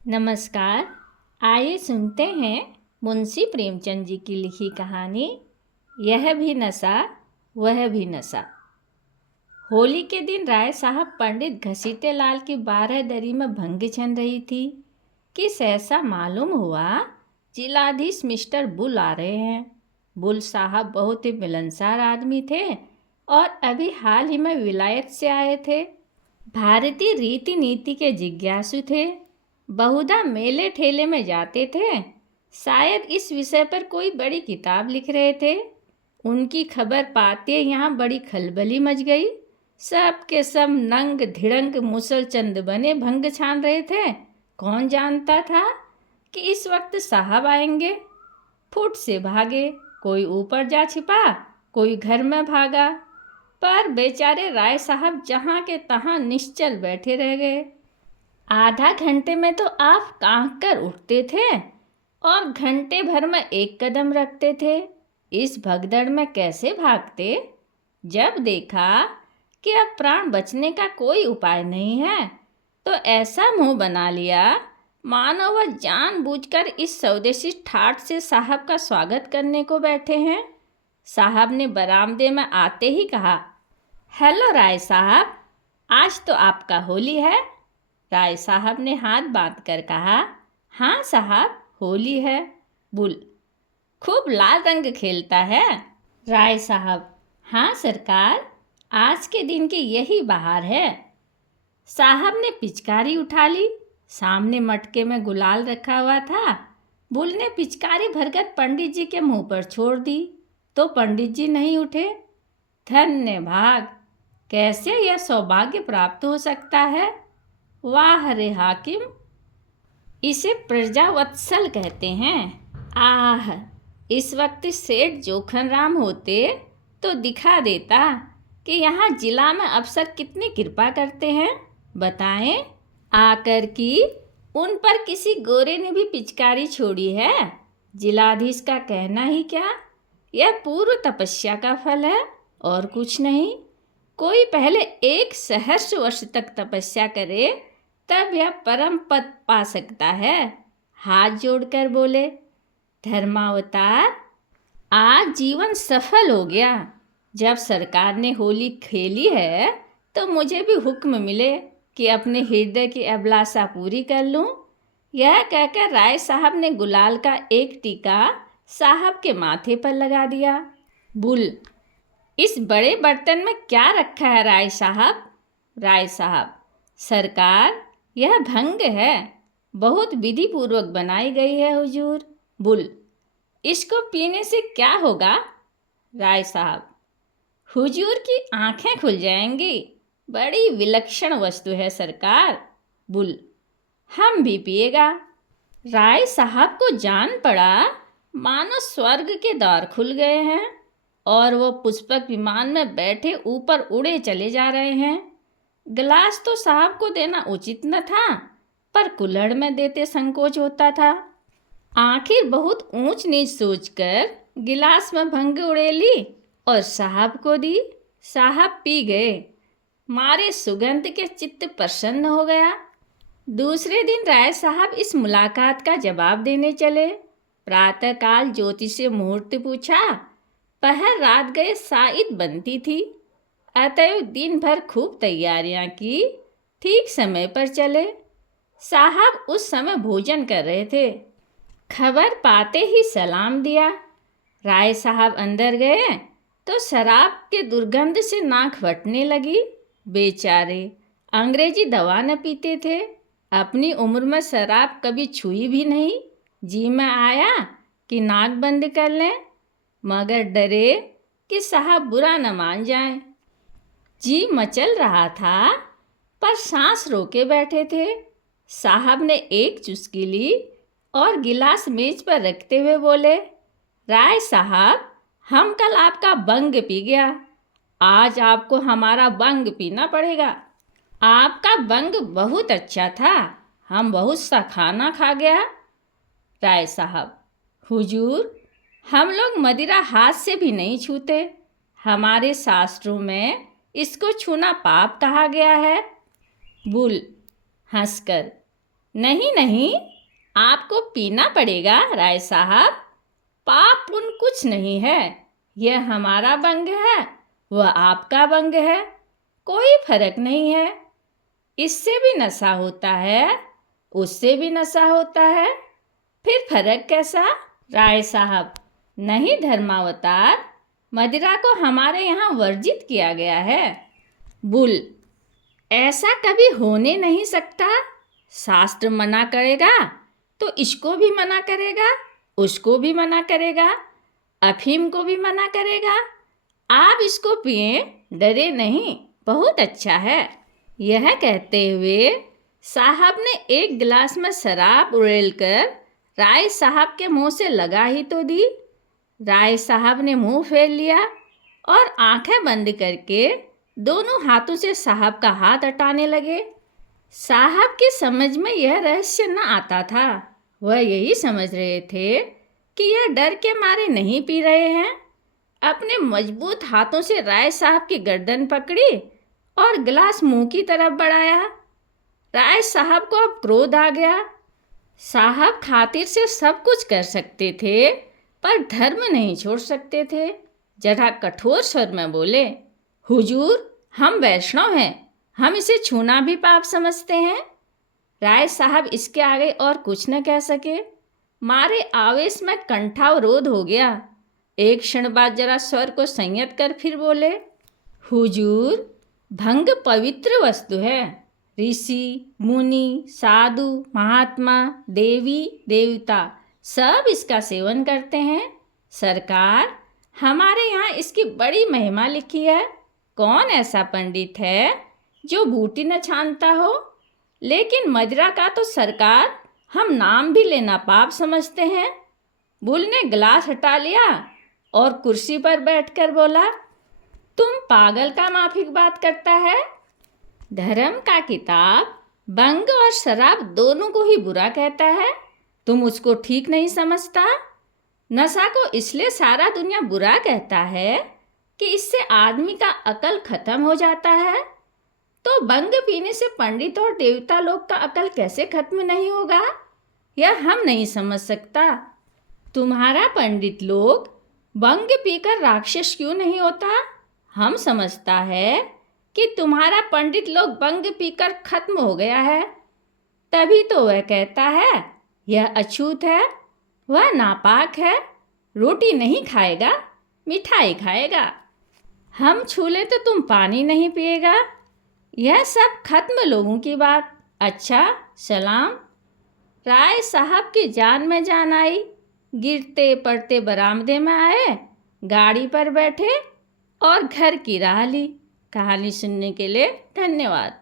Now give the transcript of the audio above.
नमस्कार। आइए सुनते हैं मुंशी प्रेमचंद जी की लिखी कहानी यह भी नशा वह भी नशा। होली के दिन राय साहब पंडित घसीटे लाल की 12 दरी में भंग छन रही थी कि सहसा मालूम हुआ जिलाधीश मिस्टर बुल आ रहे हैं। बुल साहब बहुत ही मिलनसार आदमी थे और अभी हाल ही में विलायत से आए थे। भारतीय रीति नीति के जिज्ञासु थे। बहुधा मेले ठेले में जाते थे। शायद इस विषय पर कोई बड़ी किताब लिख रहे थे। उनकी खबर पाते यहाँ बड़ी खलबली मच गई। सब के सब नंग धिड़ंग मुसलचंद बने भंग छान रहे थे। कौन जानता था कि इस वक्त साहब आएंगे। फुट से भागे, कोई ऊपर जा छिपा, कोई घर में भागा, पर बेचारे राय साहब जहाँ के तहाँ निश्चल बैठे रह गए। आधा घंटे में तो आप कांप कर उठते थे और घंटे भर में एक कदम रखते थे। इस भगदड़ में कैसे भागते? जब देखा कि अब प्राण बचने का कोई उपाय नहीं है तो ऐसा मुंह बना लिया मानो वह जानबूझकर इस स्वदेशी ठाठ से साहब का स्वागत करने को बैठे हैं। साहब ने बरामदे में आते ही कहा, हेलो राय साहब, आज तो आपका होली है। राय साहब ने हाथ बांध कर कहा, हाँ साहब, होली है। बुल, खूब लाल रंग खेलता है। राय साहब, हाँ सरकार, आज के दिन की यही बहार है। साहब ने पिचकारी उठा ली। सामने मटके में गुलाल रखा हुआ था। बुल ने पिचकारी भरकर पंडित जी के मुंह पर छोड़ दी तो पंडित जी नहीं उठे। धन्य भाग, कैसे यह सौभाग्य प्राप्त हो सकता है। वाह रे हाकिम, इसे प्रजावत्सल कहते हैं। आह, इस वक्त सेठ जोखन राम होते तो दिखा देता कि यहाँ जिला में अफसर कितनी कृपा करते हैं। बताएं आकर कि उन पर किसी गोरे ने भी पिचकारी छोड़ी है। जिलाधीश का कहना ही क्या, यह पूर्व तपस्या का फल है और कुछ नहीं। कोई पहले 1 सहस्र वर्ष तक तपस्या करे तब यह परम पद पा सकता है। हाथ जोड़कर बोले, धर्मावतार, आज जीवन सफल हो गया। जब सरकार ने होली खेली है तो मुझे भी हुक्म मिले कि अपने हृदय की अभिलाषा पूरी कर लूं। यह कहकर राय साहब ने गुलाल का एक टीका साहब के माथे पर लगा दिया। बुल, इस बड़े बर्तन में क्या रखा है राय साहब? राय साहब, सरकार, यह भंग है, बहुत विधि पूर्वक बनाई गई है हुजूर। बुल, इसको पीने से क्या होगा? राय साहब, हुजूर की आंखें खुल जाएंगी, बड़ी विलक्षण वस्तु है सरकार। बुल, हम भी पिएगा। राय साहब को जान पड़ा मानो स्वर्ग के द्वार खुल गए हैं और वो पुष्पक विमान में बैठे ऊपर उड़े चले जा रहे हैं। गिलास तो साहब को देना उचित न था, पर कुल्हड़ में देते संकोच होता था। आखिर बहुत ऊंच नीच सोचकर गिलास में भंग उड़ेली और साहब को दी। साहब पी गए। मारे सुगंध के चित्त प्रसन्न हो गया। दूसरे दिन राय साहब इस मुलाकात का जवाब देने चले। प्रातःकाल ज्योतिष से मुहूर्त पूछा। पहर रात गए शायद बनती थी, अतएव दिन भर खूब तैयारियां की। ठीक समय पर चले। साहब उस समय भोजन कर रहे थे। खबर पाते ही सलाम दिया। राय साहब अंदर गए तो शराब के दुर्गंध से नाक फटने लगी। बेचारे अंग्रेजी दवा न पीते थे, अपनी उम्र में शराब कभी छुई भी नहीं। जी में आया कि नाक बंद कर लें, मगर डरे कि साहब बुरा न मान जाएं। जी मचल रहा था पर सांस रोके बैठे थे। साहब ने एक चुस्की ली और गिलास मेज पर रखते हुए बोले, राय साहब, हम कल आपका बंग पी गया, आज आपको हमारा बंग पीना पड़ेगा। आपका बंग बहुत अच्छा था, हम बहुत सा खाना खा गया। राय साहब, हुजूर, हम लोग मदिरा हाथ से भी नहीं छूते। हमारे शास्त्रों में इसको छूना पाप कहा गया है। बुल, हंसकर, नहीं नहीं, आपको पीना पड़ेगा राय साहब। पाप पुण्य कुछ नहीं है। यह हमारा बंग है, वह आपका बंग है, कोई फर्क नहीं है। इससे भी नशा होता है, उससे भी नशा होता है, फिर फर्क कैसा? राय साहब, नहीं धर्मावतार, मदिरा को हमारे यहाँ वर्जित किया गया है। बुल, ऐसा कभी होने नहीं सकता। शास्त्र मना करेगा तो इसको भी मना करेगा, उसको भी मना करेगा, अफीम को भी मना करेगा। आप इसको पिए, डरे नहीं, बहुत अच्छा है। यह कहते हुए साहब ने एक गिलास में शराब उड़ेलकर राय साहब के मुंह से लगा ही तो दी। राय साहब ने मुंह फेर लिया और आंखें बंद करके दोनों हाथों से साहब का हाथ हटाने लगे। साहब की समझ में यह रहस्य न आता था। वह यही समझ रहे थे कि यह डर के मारे नहीं पी रहे हैं। अपने मजबूत हाथों से राय साहब की गर्दन पकड़ी और गिलास मुंह की तरफ बढ़ाया। राय साहब को अब क्रोध आ गया। साहब खातिर से सब कुछ कर सकते थे, पर धर्म नहीं छोड़ सकते थे। जरा कठोर स्वर में बोले, हुजूर, हम वैष्णव हैं, हम इसे छूना भी पाप समझते हैं। राय साहब इसके आगे और कुछ न कह सके। मारे आवेश में कंठावरोध हो गया। एक क्षण बाद जरा स्वर को संयत कर फिर बोले, हुजूर, भंग पवित्र वस्तु है। ऋषि, मुनि, साधु, महात्मा, देवी, देवता सब इसका सेवन करते हैं। सरकार, हमारे यहाँ इसकी बड़ी महिमा लिखी है। कौन ऐसा पंडित है जो बूटी न छानता हो? लेकिन मदिरा का तो सरकार हम नाम भी लेना पाप समझते हैं। बुल ने गिलास हटा लिया और कुर्सी पर बैठकर बोला, तुम पागल का माफिक बात करता है। धर्म का किताब बंग और शराब दोनों को ही बुरा कहता है। तुम उसको ठीक नहीं समझता। नशा को इसलिए सारा दुनिया बुरा कहता है कि इससे आदमी का अकल खत्म हो जाता है। तो बंग पीने से पंडित और देवता लोग का अकल कैसे खत्म नहीं होगा, यह हम नहीं समझ सकता। तुम्हारा पंडित लोग बंग पीकर राक्षस क्यों नहीं होता? हम समझता है कि तुम्हारा पंडित लोग बंग पीकर खत्म हो गया है, तभी तो वह कहता है यह अछूत है, वह नापाक है, रोटी नहीं खाएगा, मिठाई खाएगा। हम छूले तो तुम पानी नहीं पिएगा। यह सब खत्म लोगों की बात। अच्छा, सलाम। राय साहब की जान में जान आई। गिरते पड़ते बरामदे में आए, गाड़ी पर बैठे और घर की राह ली। कहानी सुनने के लिए धन्यवाद।